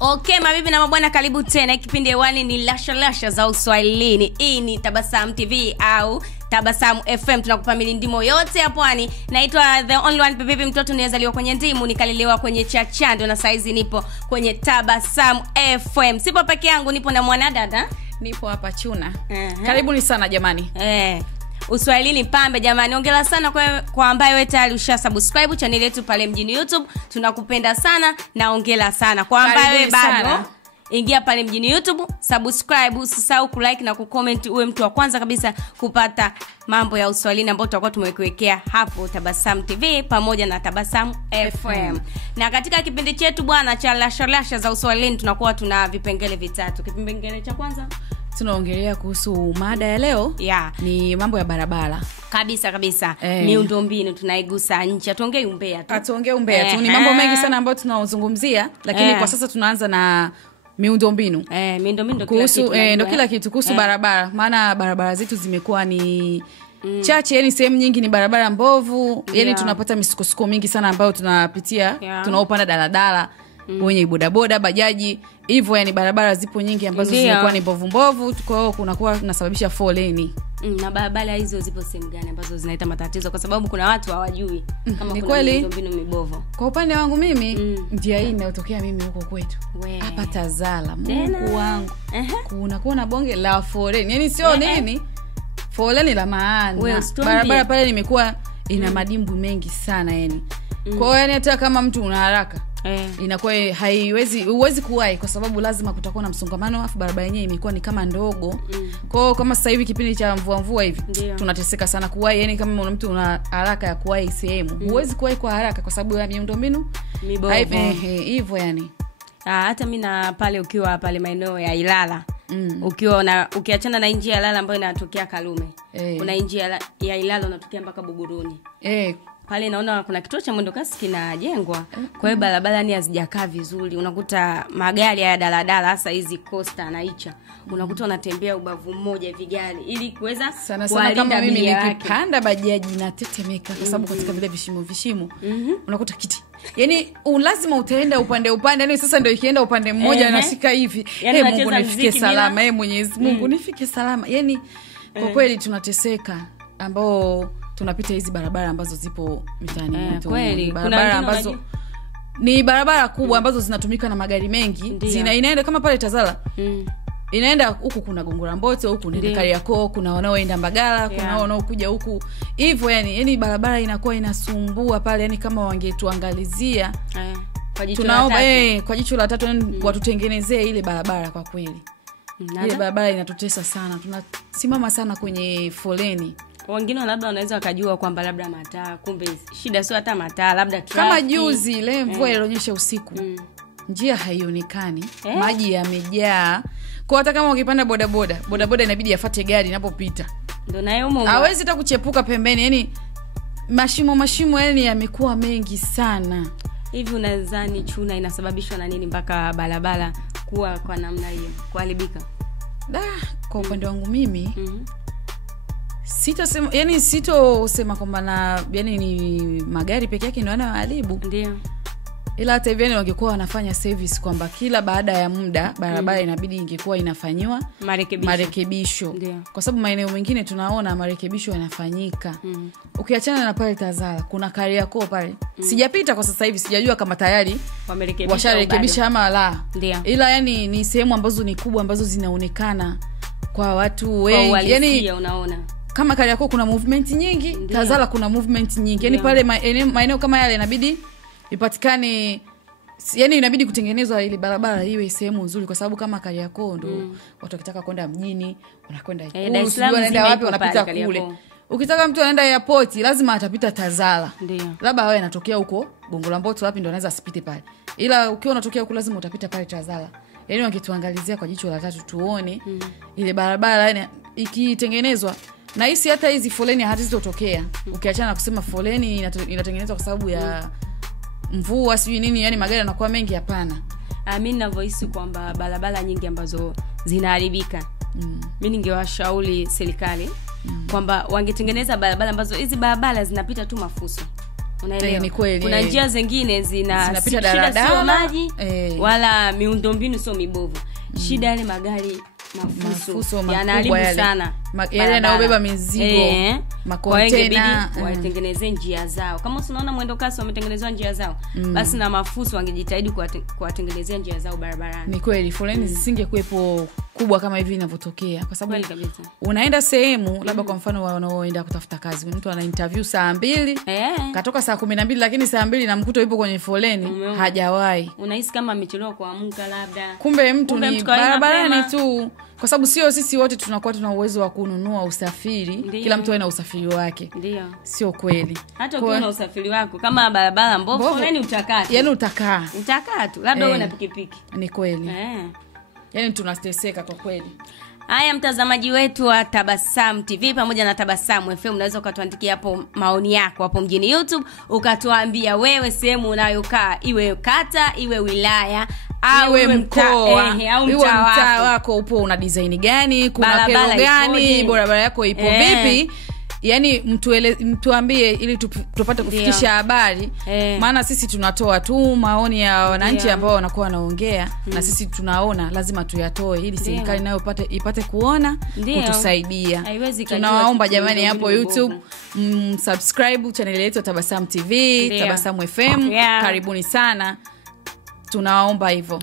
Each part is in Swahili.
Okay, mabibi na mabwana, karibu tena. Kipindi hewani ni lasha za Uswahilini. Hii ni Tabasamu TV au Tabasamu FM. Tunakupa milindimo yote ya pwani. Naitwa the only one baby, mtoto niliyezaliwa kwenye ndimu, nikalelewa kwenye chachando, na saizi nipo kwenye Tabasamu FM. Sipo peke yangu, nipo na mwanadada. Nipo hapa Chuna. Karibuni sana jamani. Uswahilini pambe jamani. Hongera sana kwa ambaye wewe tayari usha-subscribe channel yetu pale mjini YouTube. Tunakupenda sana na hongera sana. Kwa ambaye wewe bado, ingia pale mjini YouTube, subscribe, usisahau kulike na kucomment, uwe mtu wa kwanza kabisa kupata mambo ya Uswahilini ambayo tutakuwa tumekuwekea hapo Tabasamu TV pamoja na Tabasamu FM. Na katika kipindi chetu bwana cha lasha za Uswahilini tunakuwa tuna vipengele vitatu. Kipengele cha kwanza tunaongelea kuhusu mada ya leo. Ni mambo ya barabara. Kabisa. Miundombinu tunaigusa nchi. Atuongee umbea tu. Ni mambo mengi sana ambayo tunazungumzia, lakini kwa sasa tunaanza na miundombinu. Miundombinu ndio kila kitu kuhusu barabara. Maana barabara zetu zimekuwa ni chache, yani sehemu nyingi ni barabara mbovu. Yani tunapata misukosuko mingi sana ambayo tunapitia. Tunaopanda daladala, wenye bodaboda, bajaji, hivyo yani barabara zipo nyingi ambazo zimekuwa ni mbovu. Kwa hiyo kunakuwa kunasababisha foleni. Na barabara hizo zipo sehemu gani ambazo zinaleta matatizo? Kwa sababu kuna watu hawajui kama kuna miundombinu mibovu. Kwa upande wangu mimi, njia hii inayotokea mimi huko kwetu hapa Tazala, Mungu wangu, kunakuwa na bonge la foleni. Yani sio nini? Foleni la maana. Barabara pale imekuwa ina madimbu mengi sana yani. Kwa hiyo yani hata kama mtu una haraka inakuwa huwezi kuwahi, kwa sababu lazima kutakuwa na msongamano, afu barabara yenyewe imekuwa ni kama ndogo. Kwa hiyo kama sasa hivi kipindi cha mvua hivi tunateseka sana kuwahi. Yani kama mtu una haraka ya kuwahi sehemu, huwezi kuwahi kwa haraka kwa sababu ya miundombinu mibovu. Hivyo yani. Hata mimi na pale ukiwa pale maeneo ya Ilala, ukiachana na njia ya Ilala ambayo inatokea Kalume, kuna njia ya Ilala unatokea mpaka Buguruni. Pale naona kuna kituo cha mwendokasi kinajengwa. Kwa hiyo barabara ni hazijakaa vizuri. Unakuta magari ya daladala, hasa hizi Costa na Icha, unakuta wanatembea ubavu mmoja vigari ili kuweza sana kama mimi nikipanda bajaji na tetemeka kwa sababu katika vile vishimo unakuta kiti. Yani lazima utaenda upande. Yani sasa ndio ikienda upande mmoja anashika hivi. Mungu nifike salama. Mwenyezi Mungu nifike salama. Yani kwa kweli tunateseka ambao tunapita hizi barabara ambazo zipo mitaani mwetu. Barabara ambazo ni barabara kubwa ambazo zinatumika na magari mengi. Inaenda kama pale Tazala. Inaenda huku kuna Gongo la Mboto, huku ni Kariakoo, kuna wanaoenda Mbagala, kuna wanaokuja huku. Hivyo yani barabara inakuwa inasumbua pale. Yani kama wangetuangalizia kwa jicho la tatu watutengenezee ile barabara kwa kweli. Ile barabara inatutesa sana. Tunasimama sana kwenye foleni. Wengine labda wanaweza wakajua kwamba labda mataa, kumbe shida sio hata mataa, labda traffic. Kama juzi ile mvua ilionyesha usiku, njia haionekani, maji yamejaa. Kwa hata kama ukipanda bodaboda inabidi afuate gari inapopita. Ndio nayo hawezi hata kuchepuka pembeni. Yani mashimo yani yamekuwa mengi sana. Hivi unadhani Chuna inasababishwa na nini mpaka barabara kuwa kwa namna hiyo, kuharibika? Kwa upande wangu mimi sitosema kwamba ni magari peke yake ndio yanaharibu. Ndio. Ila hata hivyo wangekuwa wanafanya service kwamba kila baada ya muda barabara inabidi ingekuwa inafanywa marekebisho. Kwa sababu maeneo mengine tunaona marekebisho yanafanyika. Ukiachana na pale Tazala, kuna Kariakoo pale. Sijapita kwa sasa hivi, sijajua kama tayari washarekebisha ama la. Ila yani ni sehemu ambazo ni kubwa ambazo zinaonekana kwa watu wengi. Yani unaona kama Kariakoo kuna movement nyingi, Tazala kuna movement nyingi. Yani pale maeneo kama yale inabidi ipatikane, yani inabidi kutengenezwa ili barabara iwe sehemu nzuri, kwa sababu kama Kariakoo ndo watu wakitaka kwenda mjini wanakwenda wanaenda wapi, wanapita kule. Ukitaka mtu anaenda airport lazima atapita Tazala. Labda awe anatokea huko Gongo la Mboto wapi ndo anaweza asipite pale. Ila ukiwa unatokea huko lazima utapita pale Tazala. Yani wangetuangalizia kwa jicho la tatu tuone ile barabara yani ikitengenezwa. Na hisi hata hizi foleni hazitotokea. Ukiachana na kusema foleni inatengenezwa kwa sababu ya mvua sijui nini, yani magari yanakuwa mengi, hapana. Mimi ninavyohisi kwamba barabara nyingi ambazo zinaharibika, mimi ningewashauri serikali kwamba wangetengeneza barabara ambazo hizi barabara zinapita tu mafuso. Unaelewa? Ni kweli. Kuna njia zingine zinapita daladala, sio maji wala miundombinu sio mibovu. Shida yale magari mafuso yanaharibu sana. Yale yanayobeba mizigo, makontena, watengeneze njia zao. Kama unaona mwendo kasi wametengenezwa njia zao, basi na mafuso wangejitahidi kuwatengenezea njia zao barabarani. Ni kweli, foleni zisingekuepo kubwa kama hivi inavyotokea, kwa sababu unaenda sehemu labda kwa mfano wanaoenda kutafuta kazi, mtu ana interview saa 2 katoka saa 12, lakini saa 2 namkuta yupo kwenye foleni hajawahi. Unahisi kama amechelewa kuamka labda, kumbe mtu ni barabarani tu, kwa sababu sio sisi wote tunakuwa tuna uwezo wa kununua usafiri. Ndiyo. Kila mtu ana usafiri wake. Ndio. Sio kweli. Hata ukiwa na usafiri wako kama barabara mbovu, foleni utakaa. Yaani utakaa tu. Labda uwe na pikipiki. Ni kweli. Yaani tunasteseka kwa kweli. Haya, mtazamaji wetu wa Tabasamu TV pamoja na Tabasamu FM, unaweza ukatuandikia hapo maoni yako hapo mjini YouTube, ukatuambia wewe sehemu unayokaa, iwe kata, iwe wilaya, au iwe mkoa, au mtaa wako upo una design gani, kuna kero gani, barabara yako ipo vipi? Yaani mtuambie ili tupate kufikisha habari. Maana sisi tunatoa tu maoni ya wananchi ambao wanakuwa wanaongea, na sisi tunaona lazima tuyatoe ili serikali nayo ipate kuona, kutusaidia. Tunawaomba jamani hapo YouTube subscribe channel yetu Tabasamu TV, Tabasamu FM. Karibuni sana. Tunawaomba hivyo.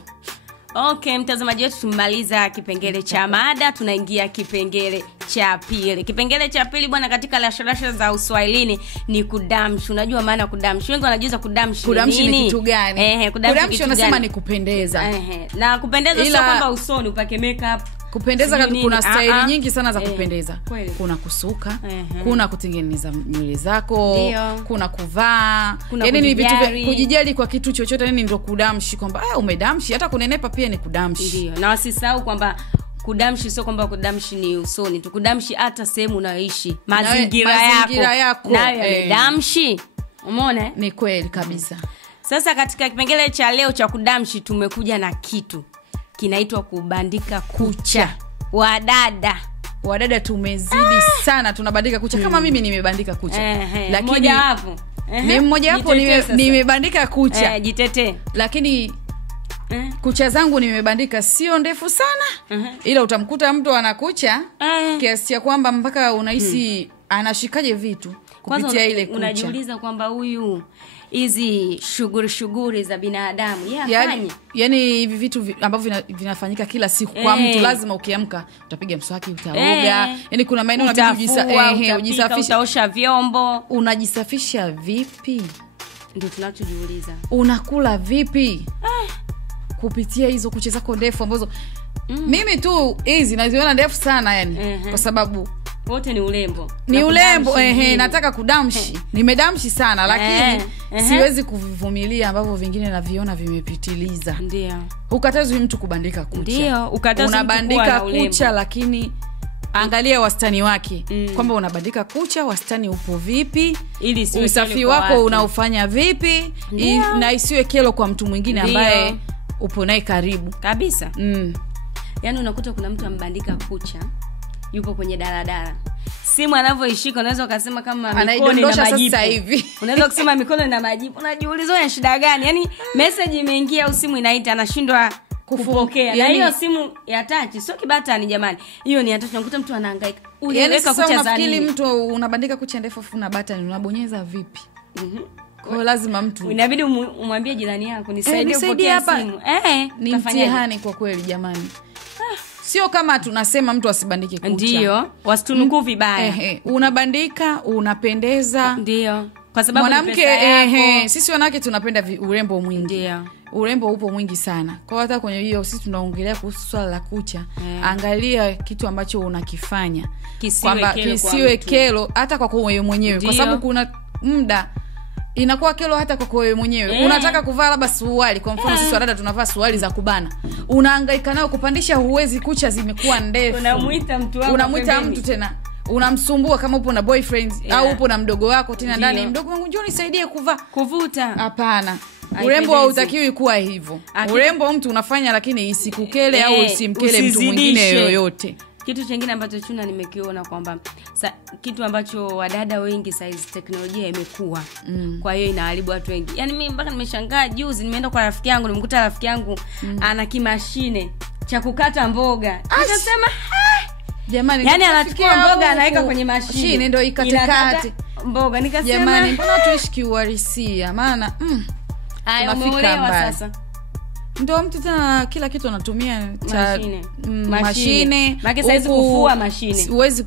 Okay, mtazamaji wetu, tumemaliza kipengele cha mada, tunaingia kipengele cha pili. Kipengele cha pili bwana, katika rasharasha za Uswahilini ni kudamshi. Unajua maana kudamshi? Wengi wanajiuliza kudamshi ni kitu gani? Kudamshi wanasema ni kupendeza. Na kupendeza sio kwamba usoni upake makeup. Kupendeza kuna style nyingi sana za kupendeza. Kuna kusuka, kuna kutengeneza nywele zako, kuna kuvaa. Yaani ni vitu kujijali kwa kitu chochote, yani ndio kudamshi, kwamba umedamshi. Hata kunenepa pia ni kudamshi. Ndio. Na wasisahau kwamba kudamshi sio kwamba kudamshi ni usoni tu. Kudamshi hata sehemu unayoishi, mazingira yako nayo yamedamshi. Umeona? Ni kweli kabisa. Sasa katika kipengele cha leo cha kudamshi tumekuja na kitu kinaitwa kubandika kucha. Wadada tumezidi sana, tunabandika kucha. Kama mimi nimebandika kucha. Lakini mmoja wapo nimebandika kucha. Jitetee. Lakini kucha zangu nimebandika sio ndefu sana. Ila utamkuta mtu ana kucha kiasi cha kwamba mpaka unahisi anashikaje vitu kupitia ile kucha. Unajiuliza kwamba huyu hizi shughuli za binadamu yani hivi vitu ambavyo vinafanyika kila siku kwa mtu, lazima ukiamka utapiga mswaki, utaoga. Yani kuna maeneo unabidi ujisafishe, utaosha vyombo. Unajisafisha vipi? Ndio tunachojiuliza. Unakula vipi kupitia hizo kucha zako ndefu ambazo mimi tu hizi naziona ndefu sana yani, kwa sababu wote ni urembo. Ni urembo, nataka kudamshi. Nimedamshi sana, lakini siwezi kuvivumilia ambavyo vingine naviona vimepitiliza. Ndio. Ukatazwi mtu kubandika kucha. Ndio, unabandika kucha, lakini angalia wastani wake. Kwamba unabandika kucha, wastani upo vipi? Ili usafi wako unaufanya vipi? Na isiwe kero kwa mtu mwingine ambaye upo naye karibu. Kabisa. Yaani unakuta kuna mtu ambandika kucha, yupo kwenye daladala. Simu anavyoishika unaweza ukasema kama mikono ina majibu. Unaweza kusema mikono ina majibu. Unajiuliza wewe shida gani? Yaani message imeingia au simu inaita, anashindwa kupokea. Na hiyo simu ya touch sio kibatani jamani. Hiyo ni ya touch. Unakuta mtu anahangaika. Uliweka kucha za nini? Mtu unabandika kucha ndefu afu na button unabonyeza vipi? Kwa lazima mtu inabidi umwambie jirani yako nisaidie kupokea simu. Ni mtihani kwa kweli jamani. Sio kama tunasema mtu asibandike kucha. Ndio, wasitunuku vibaya. Unabandika, unapendeza. Ndio. Kwa sababu mwanamke sisi wanawake tunapenda urembo mwingi. Ndio. Urembo upo mwingi sana. Kwa hata kwenye hiyo sisi tunaongelea kuhusu swala la kucha. Angalia kitu ambacho unakifanya. Kisiwe kero hata kwa wewe mwenyewe. Kwa sababu kuna muda inakuwa kero hata kwa wewe mwenyewe. Unataka kuvaa labda suruali, kwa mfano sisi wadada tunavaa suruali za kubana. Unahangaika nayo kupandisha, huwezi, kucha zimekuwa ndefu. Unamuita mtu tena. Unamsumbua kama upo na boyfriend au upo na mdogo wako tena ndani. Mdogo wangu njoo nisaidie kuvuta. Hapana. Urembo hautakiwi kuwa hivyo. Urembo mtu unafanya lakini isikukele au isimkele mtu mwingine yoyote. Kitu kingine ambacho Chuna nimekiona kwamba kitu ambacho wadada wengi saizi teknolojia imekuwa. Kwa hiyo inaharibu watu wengi. Yaani mimi mpaka nimeshangaa juzi nimeenda kwa rafiki yangu, nimekuta rafiki yangu ana kimashine cha kukata mboga. Nikasema jamani, yani anachukua mboga anaweka kwenye mashine ndio ikatekate mboga. Nikasema jamani, mbona tuishi kiuhalisia? Maana umeolewa sasa. Ndio mtu tena kila kitu anatumia mashine. Maana saizi kufua mashine. Huwezi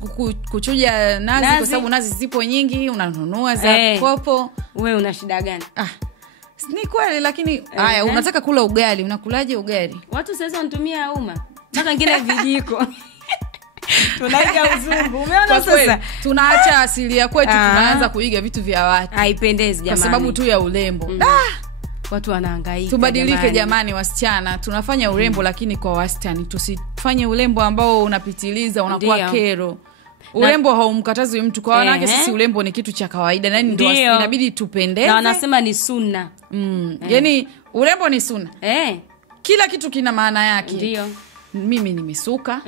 kuchuja nazi kwa sababu nazi zipo nyingi, unanunua za kopo. Wewe una shida gani? Ni kweli, lakini haya unataka kula ugali, unakulaje ugali? Watu sasa wanatumia mpaka wengine vijiko. Tunaika uzungu. Umeona sasa? Tunaacha asili ya kwetu, tunaanza kuiga vitu vya watu. Haipendezi jamani. Kwa sababu tu ya urembo. Watu wanahangaika. Tubadilike jamani wasichana. Tunafanya urembo lakini kwa wastani. Tusifanye urembo ambao unapitiliza, unakuwa kero. Urembo haumkatazi mtu. Kwa wanawake sisi urembo ni kitu cha kawaida. Yaani ndio inabidi tupendeze. Na wanasema ni sunna. Yaani urembo ni sunna. Kila kitu kina maana yake. Ndio. Mimi nimesuka,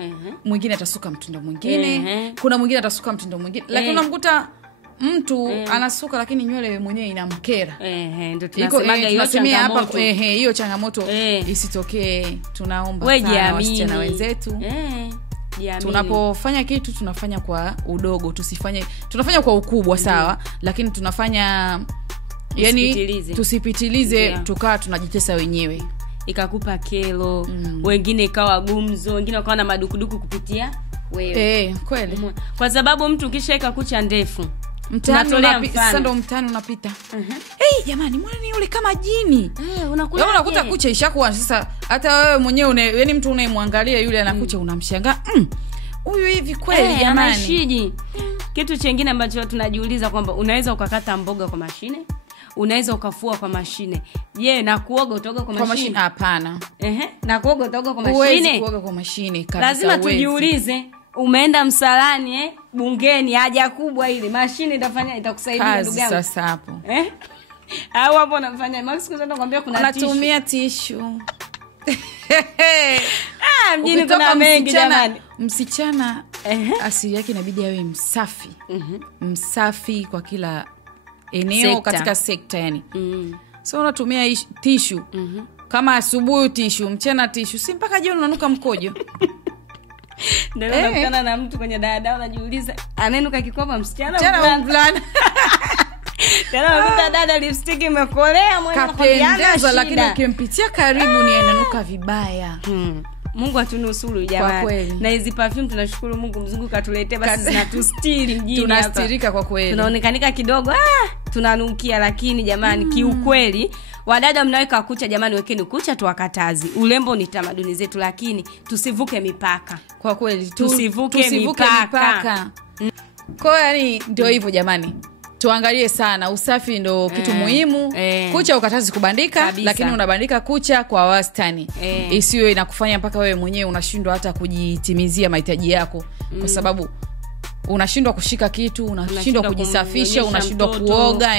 mwingine atasuka mtindo mwingine, kuna mwingine atasuka mtindo mwingine. Lakini unamkuta mtu anasuka lakini nywele mwenyewe inamkera. Ndio tunasemaga hiyo changamoto. Hiyo changamoto isitokee. Tunaomba sana wasichana wenzetu. Tunapofanya kitu tunafanya kwa udogo, tunafanya kwa ukubwa sawa, lakini tunafanya yani tusipitilize tukaa tunajitesa wenyewe. Ikakupa kelo, wengine ikawa gumzo, wengine wakawa na madukuduku kupitia wewe. Kweli. Kwa sababu mtu ukishaweka kucha ndefu, mtani unapita. Jamani, mbona ni yule kama jini? Unakuta kucha ishakuwa sasa hata wewe mwenyewe yani mtu unayemwangalia yule anakucha unamshangaa. Huyu hivi kweli jamani. Anashiji. Kitu kingine ambacho tunajiuliza kwamba unaweza ukakata mboga kwa mashine? Unaweza ukafua kwa mashine. Na kuoga utaoga kwa mashine? Hapana. Na kuoga utaoga kwa mashine? Huwezi kuoga kwa mashine kabisa. Lazima tujiulize. Umeenda msalani bungeni haja kubwa ile mashine itakusaidia ndugu yangu. Sasa hapo. Au hapo unafanya Max siku zote nakwambia kuna unatumia tissue. Mjini kuna mengi jamani. Msichana asili yake inabidi awe msafi. Msafi kwa kila eneo katika sekta yani. So unatumia tissue. Kama asubuhi tissue, mchana tissue, si mpaka jioni unanuka mkojo. Ndio unakutana na mtu kwenye dada unajiuliza anaenuka kikopa msichana mvulana. Tena unakuta dada lipstick imekolea mwana kapendeza, lakini ukimpitia karibu ni ananuka vibaya. Mungu atunusuru jamani. Na hizi perfume tunashukuru Mungu mzungu katuletea basi zinatustiri mjini hapa. Tunastirika kwa kweli. Tunaonekanika kidogo tunanukia, lakini jamani kiukweli wadada mnaweka kucha jamani, wekeni kucha, tuwakatazi. Urembo ni tamaduni zetu, lakini tusivuke mipaka. Kwa kweli tusivuke mipaka. Kwa yani ndio hivyo jamani. Tuangalie sana usafi ndo kitu muhimu. Kucha ukatazi kubandika kabisa. Lakini unabandika kucha kwa wastani. Isiwe inakufanya mpaka wewe mwenyewe unashindwa hata kujitimizia mahitaji yako. Kwa sababu unashindwa kushika kitu, unashindwa kujisafisha, unashindwa kuoga.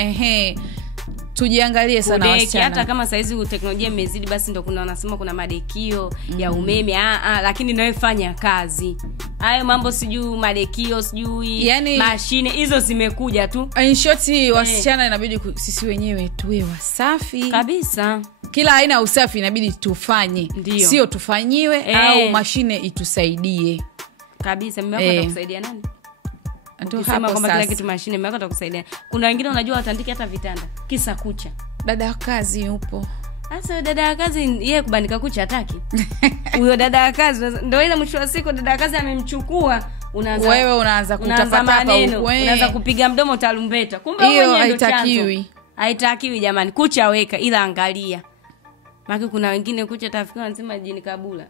Tujiangalie sana wasichana. Hata kama saizi teknolojia imezidi basi ndo kuna wanasema kuna madekio ya umeme lakini nawe fanya kazi. Hayo mambo sijui madekio sijui yani, mashine hizo zimekuja tu. In short wasichana inabidi sisi wenyewe tuwe wasafi kabisa. Kila aina ya usafi inabidi tufanye. Sio tufanyiwe au mashine itusaidie. Kabisa. Mimi hapa nitakusaidia nani? Ukisema kwamba kila kitu mashine mmeko atakusaidia. Kuna wengine unajua watandiki hata vitanda kisa kucha. Dada wa kazi yupo. Sasa dada wa kazi yeye kubandika kucha hataki. Huyo dada wa kazi ndio ile mwisho wa siku dada wa kazi amemchukua, wewe unaanza kutapatapa huko. Unaanza kupiga mdomo tarumbeta. Kumbe wewe ndio chanzo. Haitakiwi jamani. Kucha weka ila angalia. Maana kuna wengine kucha tafikiri wanasema jini kabula.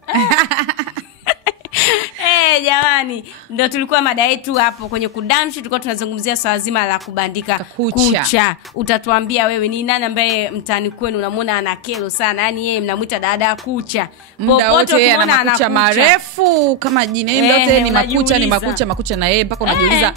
Jamani, ndio tulikuwa mada yetu hapo kwenye kudamshi. Tulikuwa tunazungumzia swala zima la kubandika kucha. Utatuambia wewe ni nani ambaye mtani kwenu unamuona ana kero sana, yani yeye mnamuita dada kucha. Popote ukiona ana kucha marefu kama jini yote ni makucha, ni makucha na yeye mpaka unajiuliza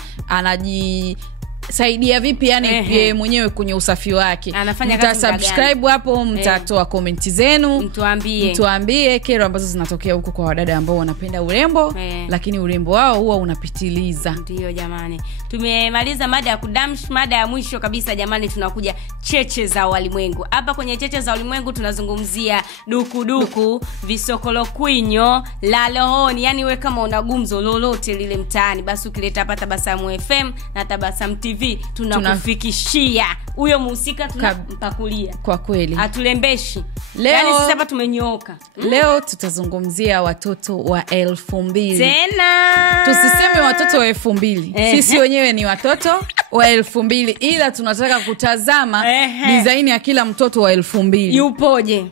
saidia vipi yani mwenyewe kwenye usafi wake. Mtasubscribe hapo, mtatoa comment zenu, mtuambie kero ambazo zinatokea huko kwa wadada ambao wanapenda urembo lakini urembo wao huwa unapitiliza. Ndio jamani, tumemaliza mada ya kudamsh. Mada ya mwisho kabisa jamani, tunakuja cheche za walimwengu. Hapa kwenye cheche za walimwengu tunazungumzia dukuduku, visokolo kwinyo, lalohoni. Yani we kama una gumzo lolote lile mtaani, basi ukileta hapa Tabasamu FM na Tabasamu TV tunakufikishia. Huyo mhusika tunampakulia. Kwa kweli atulembeshi. Yani sisi hapa tumenyooka. Leo tutazungumzia watoto wa 2000. Tena tusiseme watoto wa 2000. Sisi wenyewe ni watoto wa 2000, ila tunataka kutazama design ya kila mtoto wa 2000 yupoje,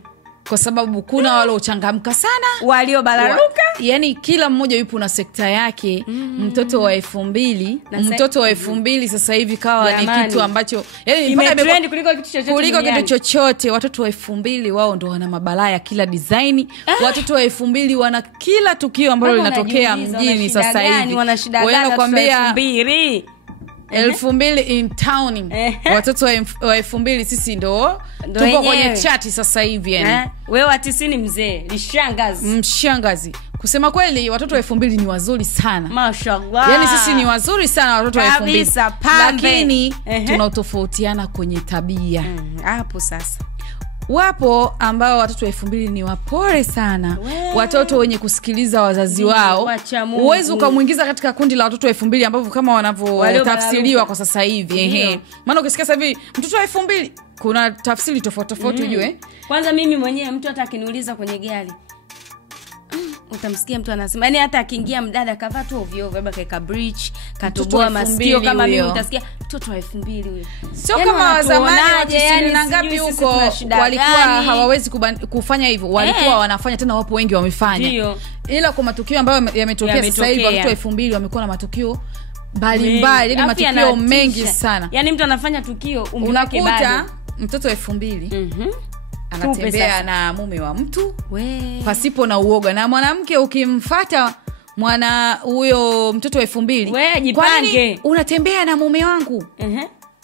kwa sababu kuna wale uchangamka sana, walio balaruka. Yani kila mmoja yupo na sekta yake. Mtoto wa 2000, mtoto wa 2000 sasa hivi kawa ni kitu ambacho yani trend kuliko kitu chochote. Watoto wa 2000 wao ndo wana mabalaya kila design. Watoto wa 2000 wana kila tukio ambalo linatokea mjini sasa hivi. Wanakwambia 2000 in town. Watoto wa 2000 sisi ndo tuko kwenye chati sasa hivi yani. Wewe wa 90 mzee, mshangazi. Kusema kweli watoto wa 2000 ni wazuri sana. Mashallah. Yani sisi ni wazuri sana watoto wa 2000. Lakini tunatofautiana kwenye tabia. Hapo sasa. Wapo ambao watoto wa 2000 ni wapore sana. Watoto wenye kusikiliza wazazi wao. Uwezo ukamuingiza katika kundi la watoto wa 2000 ambao kama wanavyotafsiriwa kwa sasa hivi. Maana ukisikia sasa hivi mtoto wa 2000 kuna tafsiri tofauti tofauti ujue. Kwanza mimi mwenyewe mtu hata akiniuliza kwenye gari, utamsikia mtu anasema yani hata akiingia mdada kavaa tu ovyo ovyo, baba kaeka bridge, katoboa masikio kama mimi, utasikia mtoto wa 2000 huyo. Sio kama wa zamani yani na ngapi huko walikuwa hawawezi kufanya hivyo. Walikuwa wanafanya, tena wapo wengi wamefanya. Ila kwa matukio ambayo yametokea sasa hivi watoto wa 2000 wamekuwa na matukio mbalimbali, yani matukio mengi sana. Yani mtu anafanya tukio umri wake bado. Unakuta mtoto wa 2000 anatembea na mume wa mtu pasipo na uoga, na mwanamke ukimfuata huyo mtoto wa 2000, jipange, unatembea na mume wangu.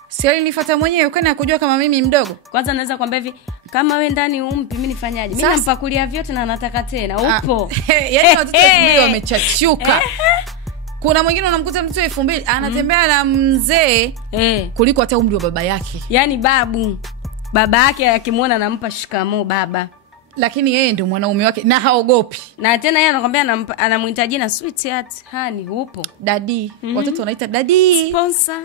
Si alinifuata mwenyewe kana kujua kama mimi mdogo. Kwanza naweza kwambia hivi, kama wewe ndani umpi mimi nifanyaje? Mimi nampakulia vyote na nataka tena upo. Yani watoto wa 2000 wamechachuka. Kuna mwingine unamkuta mtoto wa 2000 anatembea na mzee kuliko hata umri wa baba yake. Yani baba yake akimuona anampa shikamoo baba, lakini yeye ndio mwanaume wake na haogopi. Na tena yeye anakuambia anamuita jina sweetheart, honey, upo daddy. Watoto wanaita daddy, sponsor.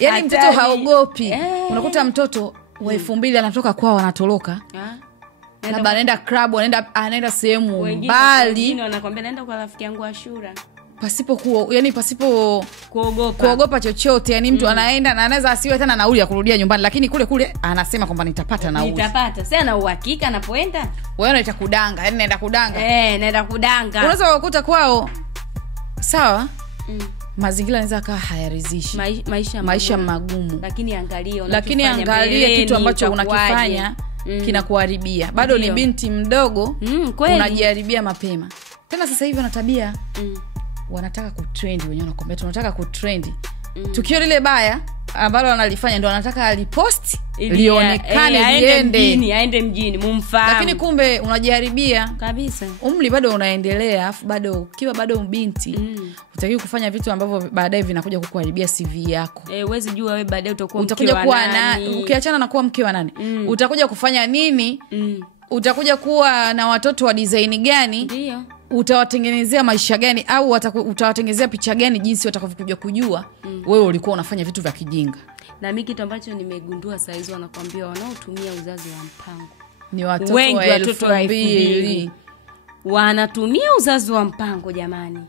Yani mtoto haogopi. Unakuta mtoto wa 2000 anatoka kwao anatoroka. Labda anaenda club, anaenda sehemu mbali. Wengine wanakuambia naenda kwa rafiki yangu Ashura. Pasipo kuogopa chochote. Yani mtu anaenda na anaweza asiwe tena nauli ya kurudia nyumbani, lakini kule anasema kwamba nitapata nauli. Nitapata. Sasa na uhakika anapoenda. Wewe unaita kudanga, yani naenda kudanga. Naenda kudanga. Unaweza kukuta kwao sawa. Mazingira yanaweza kaa hayaridhishi. Maisha magumu. Lakini angalia kitu ambacho unakifanya kinakuharibia. Bado ni binti mdogo, unajiharibia mapema. Tena sasa hivi wana tabia wanataka kutrend, wenyewe wanakuambia tunataka kutrend. Tukio lile baya ambalo wanalifanya ndio wanataka alipost lionekane, aende mjini mumfahamu. Lakini kumbe unajiharibia kabisa. Umri bado unaendelea, afu bado ukiwa bado mbinti utakiwa kufanya vitu ambavyo baadaye vinakuja kukuharibia CV yako. Huwezi jua wewe baadaye utakuja kuwa nani. Ukiachana na kuwa mke wa nani, utakuja kufanya nini? Utakuja kuwa na watoto wa design gani? Ndio. Utawatengenezea maisha gani, au utawatengenezea picha gani jinsi watakavyokuja kujua wewe ulikuwa unafanya vitu vya kijinga. Na mimi kitu ambacho nimegundua saa hizo wanakuambia wanaotumia uzazi wa mpango ni watoto wa 2000. Wanatumia uzazi wa mpango jamani.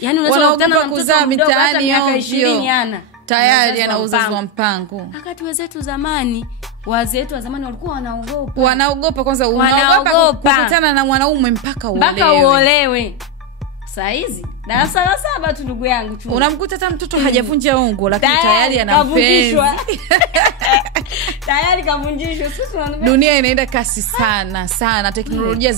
Yani unaweza kukutana na mtoto mitaani miaka 20 tayari ana uzazi wa mpango. Wakati wezetu zamani, wazee wa zamani walikuwa wanaogopa kwanza, unaogopa kukutana na mwanaume mpaka uolewe. Saa hizi darasa la 7 tu ndugu yangu tu. Unamkuta hata mtoto hajavunja ungo lakini tayari anapendwa. Tayari kavunjishwa. Dunia inaenda kasi sana. Teknolojia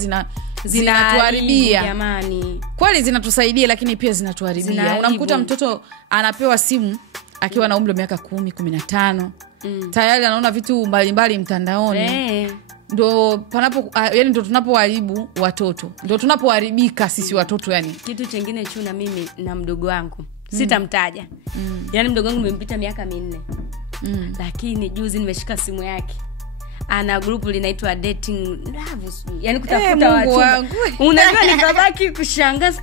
zinatuharibia jamani. Kweli zinatusaidia lakini pia zinatuharibia. Unamkuta mtoto anapewa simu akiwa na umri wa miaka 10, 15. Tayari anaona vitu mbalimbali mtandaoni. Ndo panapo yani ndo tunapoharibu watoto. Ndo tunapoharibika sisi watoto yani. Kitu kingine chuna mimi na mdogo wangu. Sitamtaja. Yani mdogo wangu nimempita miaka 4. Lakini juzi nimeshika simu yake. Ana grupu linaitwa dating love. Yani kutafuta watu. Unajua nikabaki kushangaza.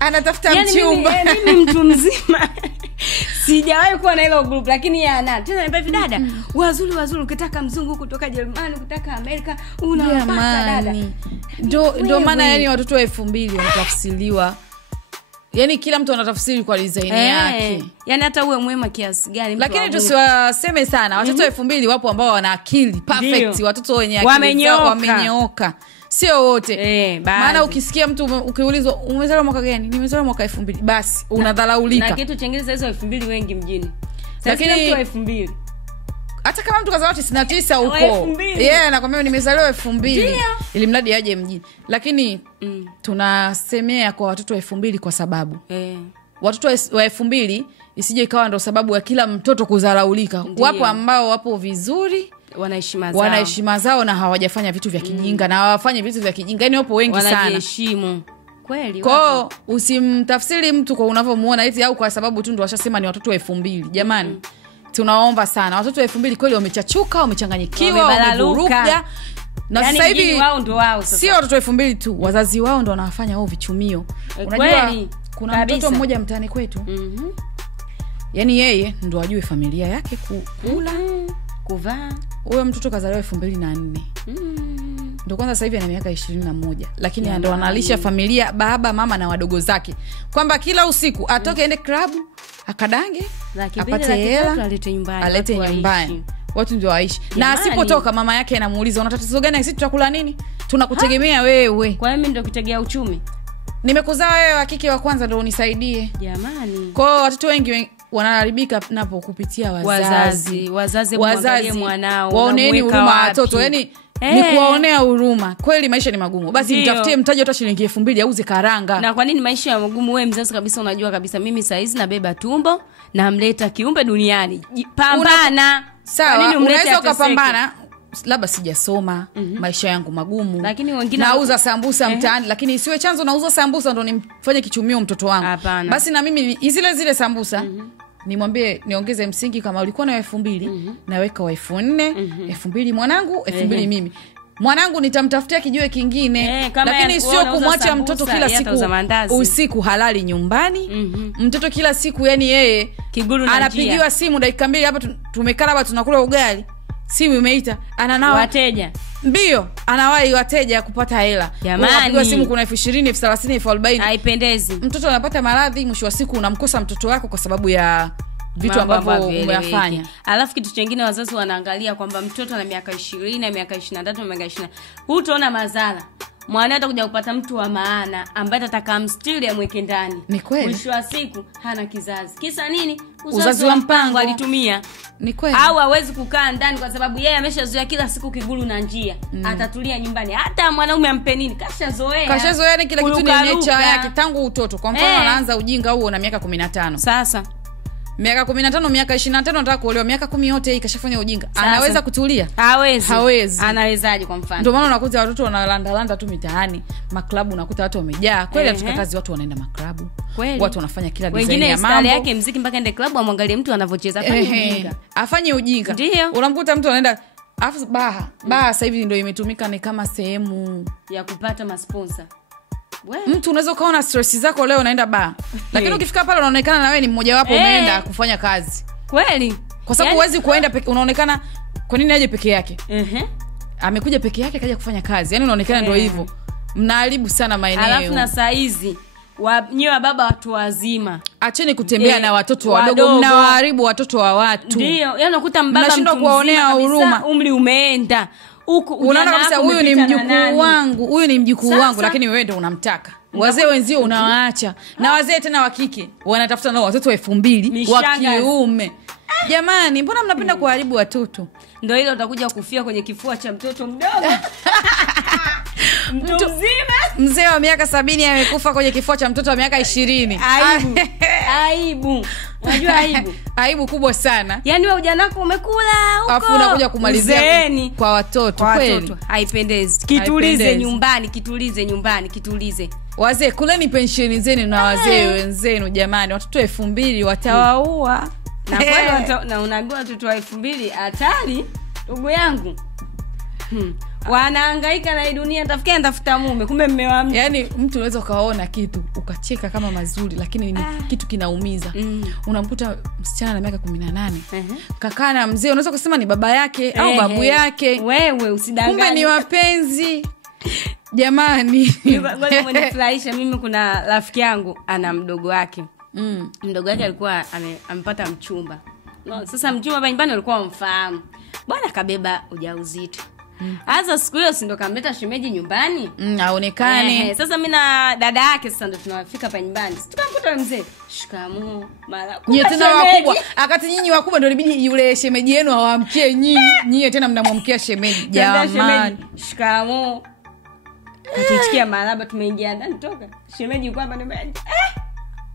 Anatafuta mchumba. Mimi mtu mzima. Sijawahi kuwa na hilo group lakini yana. Tena nipa vidada. Wazuri ukitaka mzungu kutoka Germany, kutoka Amerika, unapata dada. Ndio maana yani watoto wa 2000 wanatafsiriwa. Yani kila mtu anatafsiri kwa design yake. Yani hata uwe mwema kiasi gani mtu. Lakini tusiwaseme sana. Watoto wa 2000 wapo ambao wana akili perfect, watoto wenye akili wamenyooka. Sio wote. Maana ukisikia mtu ukiulizwa umezaliwa mwaka gani? Nimezaliwa mwaka 2000. Basi unadhalaulika. Na kitu kingine sasa hizo 2000 wengi mjini. Lakini mtu wa 2000 hata kama mtu kazaliwa 99 huko. Nakwambia nimezaliwa 2000. Ili mradi aje mjini. Lakini tunasemea kwa watoto wa 2000 kwa sababu watoto wa 2000 isije ikawa ndo sababu ya kila mtoto kudhalaulika. Wapo ambao wapo vizuri, wana heshima zao na hawajafanya vitu vya kijinga na hawafanyi vitu vya kijinga. Yani wapo wengi sana. Wanajiheshimu. Kweli. Kwa usimtafsiri mtu kwa unavyomuona eti au kwa sababu tu ndo washasema ni watoto wa 2000. Jamani, tunaomba sana. Watoto wa 2000 kweli wamechachuka, wamechanganyikiwa, wamevuruga. Na yani sasa hivi wao ndo wao sasa. Sio watoto wa 2000 tu, wazazi wao ndo wanawafanya wao vichumio. Unajua kuna mtoto mmoja mtaani kwetu. Yani yeye ndo ajue familia yake kula, kuvaa. Huyo mtoto kazaliwa 2004. Ndio kwanza sasa hivi ana miaka 21. Lakini ndo analisha familia, baba, mama na wadogo zake. Kwamba kila usiku atoke ende club, akadange, apate hela, alete nyumbani. Watu ndio waishi. Na asipotoka mama yake anamuuliza una tatizo gani? Sisi tutakula nini? Tunakutegemea wewe. Kwa hiyo mimi ndio kutegea uchumi. Nimekuzaa wewe wa kike wa kwanza ndio unisaidie. Jamani. Kwa hiyo watoto wengi wanaharibika napo kupitia wazazi. Wazazi mwanao. Waoneni huruma watoto. Yani ni kuwaonea huruma. Kweli maisha ni magumu. Basi mtafutie mtaji hata shilingi 2000 auze karanga. Na kwa nini maisha ya magumu? Wewe mzazi kabisa unajua kabisa mimi saa hizi nabeba tumbo na mleta kiumbe duniani. Pambana. Sawa, unaweza ukapambana. Labda sijasoma, maisha yangu magumu. Lakini wengine nauza sambusa mtaani, lakini isiwe chanzo nauza sambusa ndo nifanye kichumio mtoto wangu. Apana. Basi na mimi zile sambusa nimwambie niongeze msingi kama ulikuwa na 2000 naweka wa 4000, 2000 mwanangu, 2000 mimi. Mwanangu nitamtafutia kijue kingine. Lakini sio kumwacha mtoto kila siku usiku halali nyumbani. Mtoto kila siku yani yeye anapigiwa simu dakika 2 hapa tumekaa hapa tunakula ugali. Simu imeita, ananao wateja. Mbio, anawahi wateja kupata hela. Unapigiwa simu kuna 20,000, 30,000, 40,000. Haipendezi. Mtoto anapata maradhi, mwisho wa siku unamkosa mtoto wako kwa sababu ya vitu ambavyo umeyafanya. Alafu kitu kingine wazazi wanaangalia kwamba mtoto ana miaka 20, miaka 23, miaka 20. Hutaona madhara. Mwana atakuja kupata mtu wa maana ambaye atakamstiri amweke ndani. Mwisho wa siku hana kizazi. Kisa nini? Uzazi wa mpango alitumia. Ni kweli. Au hawezi kukaa ndani kwa sababu yeye ameshazoea kila siku kiguru na njia. Atatulia nyumbani. Hata mwanaume ampe nini? Kashazoea ni kila kitu ni nature yake tangu utoto. Kwa mfano anaanza ujinga huo na miaka 15. Sasa miaka 15, miaka 25 nataka kuolewa, miaka 10 yote hii kashafanya ujinga. Anaweza kutulia? Hawezi. Anawezaje kwa mfano? Ndio maana unakuta watoto wanalanda tu mitaani, maklabu unakuta watu wamejaa. Kweli katika kazi watu wanaenda maklabu. Watu wanafanya kila design ya mambo. Wengine yake muziki mpaka ende klabu amwangalie mtu anavocheza afanye ujinga. Unamkuta mtu anaenda afu baha sasa hivi ndio imetumika ni kama sehemu ya kupata masponsor. Mtu unaweza ukaona stress zako leo unaenda bar. Lakini ukifika pale unaonekana na wewe ni mmoja wapo umeenda kufanya kazi. Kweli? Kwa sababu huwezi kuenda unaonekana kwa nini aje peke yake? Amekuja peke yake kaja kufanya kazi. Yaani unaonekana ndio hivyo. Mnaharibu sana maeneo. Alafu na saa hizi nyewe baba watu wazima. Acheni kutembea na watoto wadogo, mnawaharibu watoto wa watu. Ndio, yaani unakuta mbaba mtu kuwaonea huruma. Umri umeenda. Unaona kabisa huyu ni mjukuu wangu, huyu ni mjukuu wangu lakini wewe ndio unamtaka. Wazee wenzio unawaacha. Na wazee tena wa kike wanatafuta nao watoto 2000 wa kiume. Jamani, mbona mnapenda kuharibu watoto? Ndio ile utakuja kufia kwenye kifua cha mtoto mdogo. Mtu mzima Mzee wa miaka 70 amekufa kwenye kifua cha mtoto wa miaka 20. Aibu. Unajua aibu. Aibu kubwa sana. Yaani wewe ujana wako umekula huko. Alafu unakuja kumalizia kwa watoto. Kweli. Haipendezi. Kitulize nyumbani, kitulize. Wazee kuleni pensheni zenu na wazee wenzenu jamani. Watoto 2000 watawaua. Na kweli na unaambiwa watoto 2000 hatari ndugu yangu. Wanahangaika na dunia tafuta mume kumbe mmewamia. Yaani mtu unaweza kaona kitu ukacheka kama mazuri lakini ni kitu kinaumiza. Unamkuta msichana na miaka 18. Kakaa na mzee unaweza kusema ni baba yake au babu yake. Wewe usidanganye. Kumbe ni wapenzi. Jamani. Ngoja mnifurahisha mimi kuna rafiki yangu ana mdogo wake. Mdogo wake alikuwa amepata mchumba. No, sasa mchumba hapa nyumbani alikuwa mfahamu. Bwana kabeba ujauzito. Sasa siku hiyo si ndo kamleta shemeji nyumbani? Aonekane. Sasa mimi na dada yake sasa ndo tunafika hapa nyumbani. Tukamkuta yule mzee. Shikamoo. Mara nyie tena wakubwa. Akati nyinyi wakubwa ndo libidi yule shemeji yenu awamkie nyinyi. Nyie tena mnamwamkia shemeji. Jamani. Shikamoo. Tuitikia maraba tumeingia ndani toka. Shemeji yuko hapa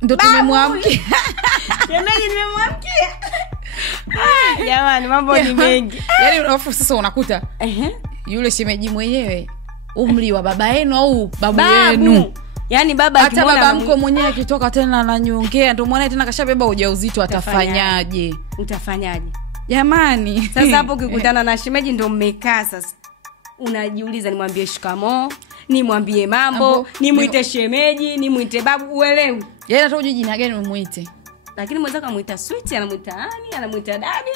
ndo tumemwamkia. Shemeji nimemwamkia. Jamani mambo ni mengi. Yaani alafu sasa unakuta yule shemeji mwenyewe umri wa baba yenu au babu yenu. Yaani baba hata baba mko mwenyewe akitoka tena ananyongea ndio mwanae tena kashabeba ujauzito atafanyaje? Utafanyaje? Jamani. Sasa hapo ukikutana na shemeji ndio mmekaa sasa. Unajiuliza nimwambie shikamoo, nimwambie mambo, nimuite shemeji, nimuite babu uelewi. Yeye hata hujui jina gani umuite. Lakini mwenzako amuita sweet, anamuita ani, anamuita dadi.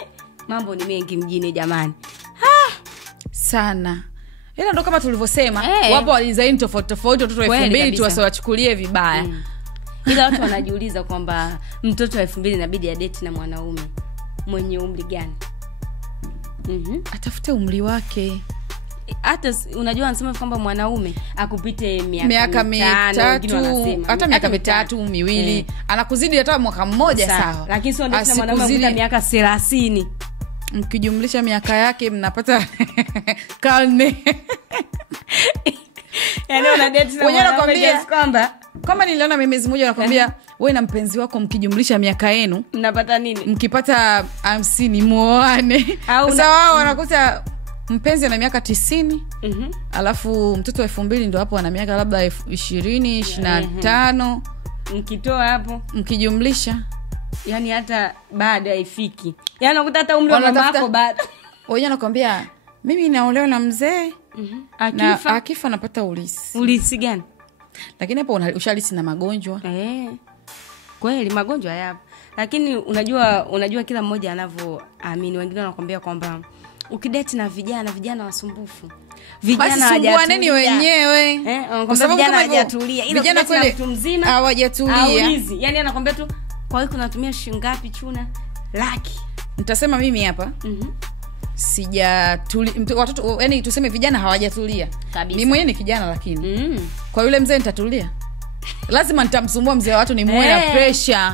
Mambo ni mengi mjini jamani. Sana. Ila ndo kama tulivyosema, wapo walizaini tofauti watoto 2000 tuwachukulie vibaya. Ila watu wanajiuliza kwamba mtoto wa 2000 inabidi adate na mwanaume mwenye umri gani? Atafute umri wake. Hata unajua anasema kwamba mwanaume akupite miaka 3, hata miaka 3 2, anakuzidi hata mwaka mmoja sawa. Lakini sio ndio mwanaume akupita miaka 30. Mkijumlisha miaka yake mnapata karne. Yaani una date na mwanaume kwamba kama niliona memezi moja nakwambia wewe na mpenzi wako mkijumlisha miaka yenu mnapata nini? Mkipata 50 muoane. Sasa wao wanakuta mpenzi ana miaka 90. Alafu mtoto wa 2000 ndio hapo ana miaka labda 20 25. Mkitoa hapo mkijumlisha yani hata bado haifiki. Yani unakuta hata umri wa mamako bado. Wewe unakwambia mimi naolewa na mzee. Akifa napata ulisi. Ulisi gani? Lakini hapo ushalisi na magonjwa. Kweli magonjwa yapo. Lakini unajua kila mmoja anavyoamini. Wengine wanakuambia kwamba ukidate na vijana wasumbufu. Vijana hawajatulia wenyewe. Kwa sababu kama hawajatulia. Ila vijana kweli mtu mzima hawajatulia. Yaani anakuambia tu kwa hiyo unatumia shilingi ngapi chuna? Laki. Nitasema mimi hapa. Watoto yani tuseme vijana hawajatulia. Mimi mwenyewe ni kijana lakini. Kwa yule mzee nitatulia. Lazima nitamsumbua mzee wa watu ni moyo na pressure.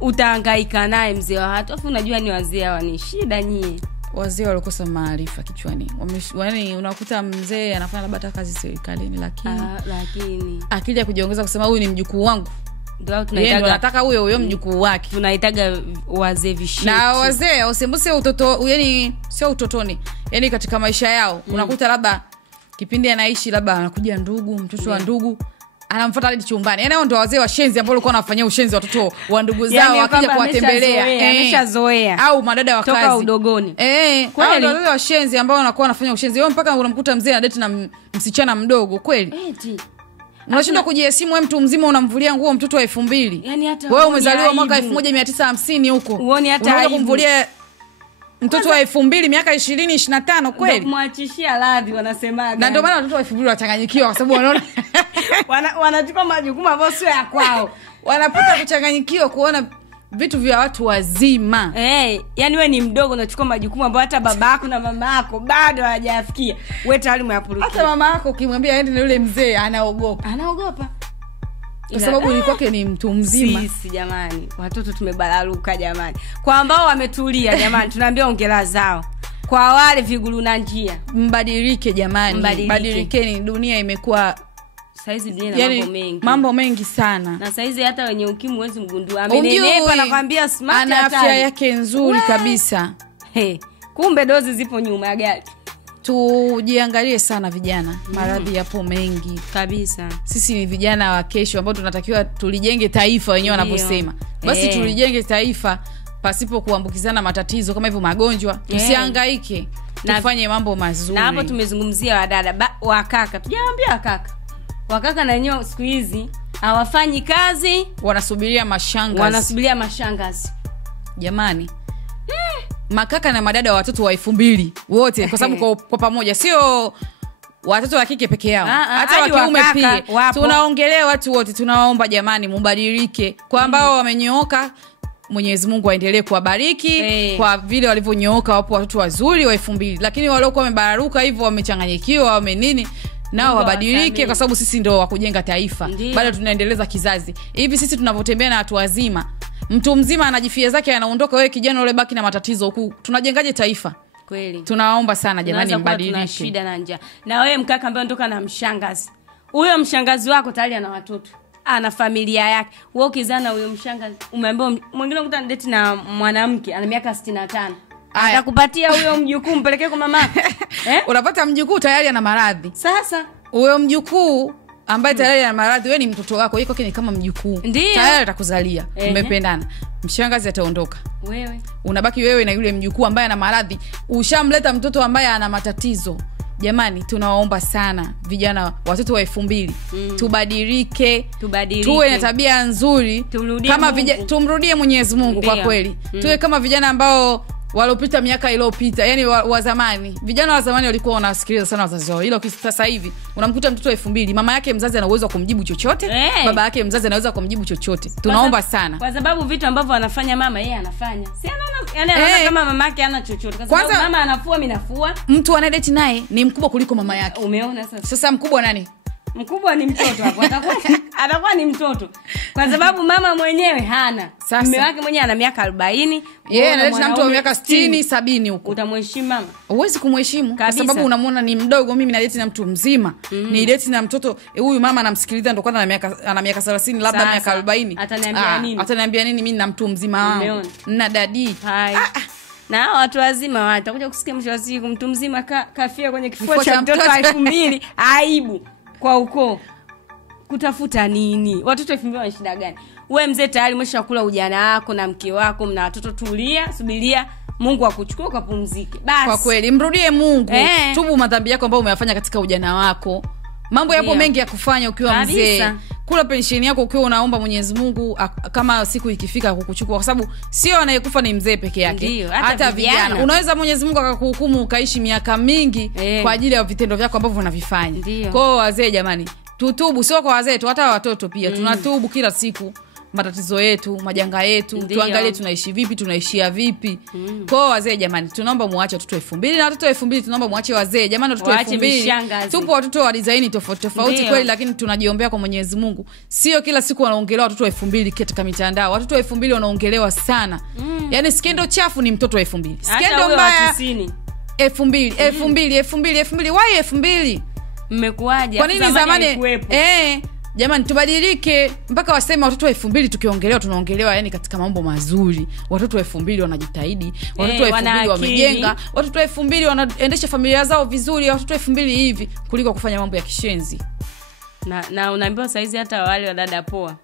Utahangaika naye mzee wa watu. Afu unajua ni wazee hawa ni shida nyie. Wazee walikosa maarifa kichwani. Yaani unakuta mzee anafanya labda kazi serikalini lakini akili ya kujiongeza kusema huyu ni mjukuu wangu. Ndio tunaitaga nataka huyo mjukuu wake. Tunaitaga wazee vishishi. Na wazee usembuse utoto yani sio utotoni. Yaani katika maisha yao unakuta labda kipindi anaishi labda anakuja ndugu, mtoto wa ndugu anamfuata hadi chumbani. Yaani hao ndio wazee wa shenzi ambao walikuwa wanafanyia ushenzi watoto wa ndugu zao wakija kuwatembelea. Ameshazoea. Au madada wa kazi. Toka udogoni. Kweli wazee wa shenzi ambao wanakuwa wanafanya ushenzi. Wao mpaka unamkuta mzee anadate na msichana mdogo kweli. Unashindwa kujihesimu wewe mtu mzima unamvulia nguo mtoto wa 2000. Yaani hata wewe umezaliwa mwaka 1950 huko. Uone hata unaweza kumvulia mtoto wa 2000 miaka 20 25 kweli. Kumwachishia radhi wanasemaga. Na ndio maana watoto wa 2000 wachanganyikiwa kwa sababu wanaona wanachukua majukumu ambayo sio ya kwao. Wanapata kuchanganyikiwa kuona vitu vya watu wazima. Yani wewe ni mdogo unachukua majukumu ambayo hata babako na mamako bado hawajafikia. Wewe tayari umeapurukia. Hata mama yako ukimwambia aende na yule mzee anaogopa. Kwa sababu ni kwake ni mtu mzima. Sisi jamani, watoto tumebalaruka jamani. Kwa ambao wametulia jamani, tunaambia hongera zao. Kwa wale vigulu na njia, mbadilike jamani. Badilikeni, dunia imekuwa Saizi dunia na mambo mengi sana. Na saizi hata wenye ukimwi huwezi mgundua. Amenenepa anakuambia smart ana afya yake nzuri kabisa. Kumbe dozi zipo nyuma ya gari. Tujiangalie sana vijana. Maradhi yapo mengi kabisa. Sisi ni vijana wa kesho ambao tunatakiwa tulijenge taifa wenyewe wanaposema. Basi tulijenge taifa pasipo kuambukizana matatizo kama hivyo magonjwa. Tusihangaike. Tufanye mambo mazuri. Na hapo tumezungumzia wadada wa kaka. Tujaambia wakaka. Wakaka na wenyewe siku hizi hawafanyi kazi, wanasubiria mashangazi. Jamani. Makaka na madada wa watoto wa 2000 wote kwa sababu kwa pamoja, sio watoto wa kike peke yao, hata wa kiume pia. Tunaongelea watu wote, tunaomba jamani mbadilike. Kwa ambao wamenyooka, Mwenyezi Mungu aendelee kuwabariki kwa vile walivyonyooka. Wapo watoto wazuri wa 2000, lakini wale walikuwa wamebararuka hivyo, wamechanganyikiwa, wame nini, nao wabadilike kwa sababu sisi ndio wa kujenga taifa. Bado tunaendeleza kizazi. Hivi sisi tunavotembea na watu wazima, mtu mzima anajifia zake anaondoka, wewe kijana ule baki na matatizo huku, tunajengaje taifa? Kweli. Tunaomba sana jamani mbadilike. Tuna shida na njaa. Na wewe mkaka ambaye unatoka na mshangazi, huyo mshangazi wako tayari ana watoto, ana familia yake. Wewe ukizana huyo mshangazi, umeambiwa mwingine ukuta date na mwanamke ana miaka 65. Atakupatia huyo mjukuu mpelekee kwa mama. Unapata mjukuu tayari ana maradhi. Sasa huyo mjukuu ambaye tayari ana maradhi, wewe ni mtoto wako, yiko ni kama mjukuu. Tayari atakuzalia. Mmependana. Mshangazi ataondoka. Wewe unabaki wewe na yule mjukuu ambaye ana maradhi. Ushamleta mtoto ambaye ana matatizo. Jamani, tunawaomba sana vijana, watoto wa 2000, tubadilike. Tuwe na tabia nzuri kama tumrudie Mwenyezi Mungu kwa kweli. Tuwe kama vijana ambao walopita miaka iliyopita, yani wa zamani. Vijana wa zamani walikuwa wanasikiliza sana wazazi wao. Ila sasa hivi unamkuta mtoto wa 2000, mama yake mzazi ana uwezo wa kumjibu chochote, baba yake mzazi anaweza kumjibu chochote. Tunaomba sana. Kwa sababu vitu ambavyo anafanya mama yeye anafanya. Si anaona kama mama yake hana chochote. Kwa sababu mama anafua, mimi nafua. Mtu anadate naye ni mkubwa kuliko mama yake. Umeona sasa? Sasa mkubwa nani? Mkubwa ni mtoto hapo. Atakuwa ni mtoto. Kwa sababu mama mwenyewe hana. Mume wake mwenyewe ana miaka 40. Yeye analeta na mtu wa miaka 60, 70 huko. Utamheshimu mama? Huwezi kumheshimu kwa sababu unamuona ni mdogo. Mimi na date na mtu mzima. Ni date na mtoto. Huyu mama anamsikiliza ndo kwanza ana miaka 30, labda miaka 40. Ataniambia nini? Ataniambia nini mimi na mtu mzima wangu? Na dadi. Na watu wazima watakuja kusikia mwisho wa siku mtu mzima kafia kwenye kifua cha mtoto wa 2000. Aibu kwa ukoo. Kutafuta nini? Watoto 2000 wana shida gani? Wewe mzee tayari umeshakula ujana wako na mke wako, mna watoto, tulia, subiria Mungu akuchukue ukapumzike. Basi. Kwa kweli mrudie Mungu. Tubu madhambi yako ambayo umeyafanya katika ujana wako. Mambo yapo mengi ya kufanya ukiwa mzee. Kula pensheni yako ukiwa unaomba Mwenyezi Mungu kama siku ikifika kukuchukua, kwa sababu sio anayekufa ni mzee peke yake. Hata vijana. Unaweza Mwenyezi Mungu akakuhukumu ukaishi miaka mingi kwa ajili ya vitendo vyako ambavyo unavifanya. Kwa wazee jamani, tutubu, sio kwa wazee tu, hata watoto pia. Tunatubu kila siku matatizo yetu, majanga yetu. Tuangalie tunaishi vipi, tunaishia vipi. Kwa wazee jamani, tunaomba muache watoto 2000 na watoto 2000 tunaomba muache wazee. Jamani, watoto 2000 tupo watoto wa design tofauti kweli, lakini tunajiombea kwa Mwenyezi Mungu. Sio kila siku wanaongelewa watoto 2000 katika mitandao. Watoto 2000 wanaongelewa sana. Yaani skendo chafu ni mtoto 2000. Skendo mbaya 2000. Why 2000? Mmekuaje? Kwa nini zamani? Jamani, tubadilike. Mpaka waseme watoto wa 2000 tukiongelewa tunaongelewa yani katika mambo mazuri. Watoto wa 2000 wanajitahidi, watoto wa 2000 wamejenga, watoto wa 2000 wanaendesha familia zao vizuri, watoto wa 2000 hivi kuliko kufanya mambo ya kishenzi. Na unaambiwa saizi hata wale wadada poa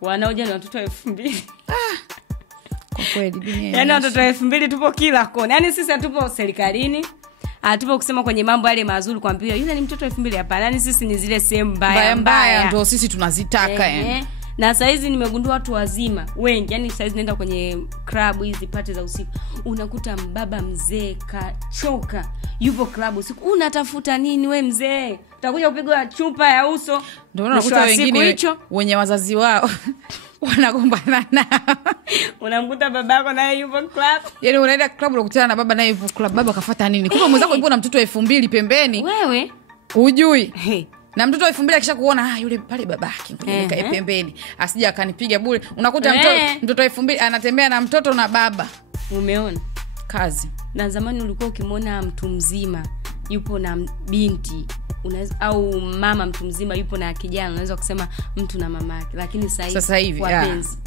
wanaoja ni watoto wa 2000. Kwa kweli dunia. Yaani watoto wa 2000 tupo kila kona. Yaani sisi hatupo serikalini. Tupo kusema kwenye mambo yale mazuri kwambia yule ni mtoto wa 2000 hapana. Yaani sisi ni zile sehemu mbaya ndio sisi tunazitaka yani. Na saizi nimegundua watu wazima wengi, yani saizi naenda kwenye club hizi pate za usiku, unakuta mbaba mzee kachoka yupo club usiku. Unatafuta nini we mzee? Utakuja kupigwa chupa ya uso. Ndio unakuta wengine wenye wazazi wao wanagombana nao. Unamkuta babako naye yupo club. Yaani unaenda club unakutana na baba naye yupo club. Baba kafuata nini? Kumbe mwenzako yupo na mtoto wa 2000 pembeni. Wewe hujui. Na mtoto wa 2000 akisha kuona yule pale babake ngoja nikae pembeni asije akanipiga bure. Unakuta mtoto wa 2000 anatembea na mtoto na baba. Umeona? Kazi. Na zamani ulikuwa ukimwona mtu mzima yupo na binti au mama mtu mzima yupo na kijana, unaweza kusema mtu na mama yake. Lakini sasa hivi wapenzi,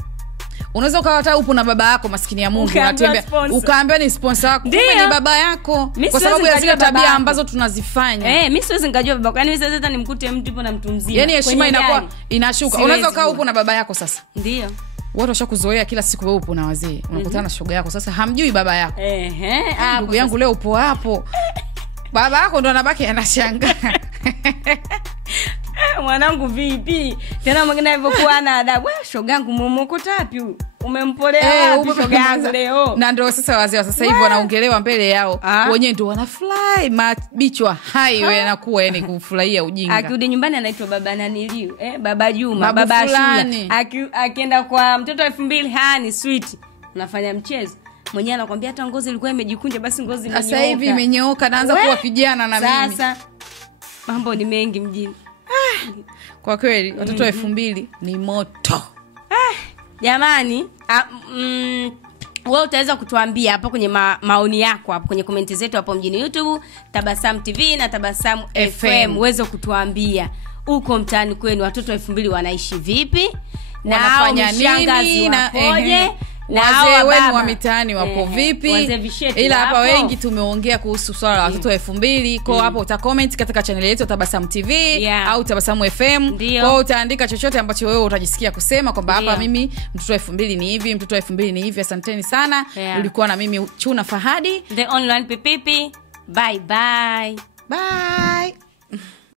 unaweza ukawata upo na baba yako maskini ya Mungu, unatembea ukaambia ni sponsor wako, kumbe ni baba yako, kwa sababu ya zile tabia ambazo tunazifanya. Mimi siwezi ngajua baba, kwani mimi sasa nimkute mtu yupo na mtu mzima, yani heshima inakuwa inashuka. Unaweza ukaa upo na baba yako, sasa ndio watu washakuzoea kila siku wewe upo na wazee, unakutana na shoga yako, sasa hamjui baba yako. Ndugu yangu leo upo hapo, baba yako ndo anabaki anashangaa. Mwanangu vipi? Tena mwingine alivyokuwa na adabu, shoga yangu momokota wapi huyu? Umempolea wapi shoga yangu leo? Na ndio sasa wazee wa sasa hivi wanaongelewa mbele yao. Wenyewe ndio wanafly mabichwa highway anakuwa yani kufurahia ujinga. Akirudi nyumbani anaitwa baba naniliu, baba Juma, baba Ashura. Akienda kwa mtoto 2000 hani sweet. Unafanya mchezo. Mwenyewe anakuambia hata ngozi ilikuwa imejikunja, basi ngozi imenyooka. Sasa hivi imenyooka, naanza kuwa kijana na mimi. Sasa mambo ni mengi mjini. Kwa kweli watoto 2000 ni moto. Jamani, wewe utaweza kutuambia hapo kwenye maoni yako hapo kwenye comment zetu hapo mjini YouTube Tabasamu TV na Tabasamu FM. Uweze kutuambia uko mtaani kwenu watoto 2000 wanaishi vipi, na wanafanya nini, na wazee wenu wa mitaani wapo vipi. Ila hapa wengi tumeongea kuhusu swala la watoto 2000. Kwa hapo uta comment katika channel yetu Tabasamu TV au Tabasamu FM. Kwa utaandika chochote ambacho wewe utajisikia kusema kwamba hapa mimi mtoto 2000 ni hivi, mtoto 2000 ni hivi. Asanteni sana. Ulikuwa na mimi Chuna Fahadi, the online pipipi. Bye bye. Bye.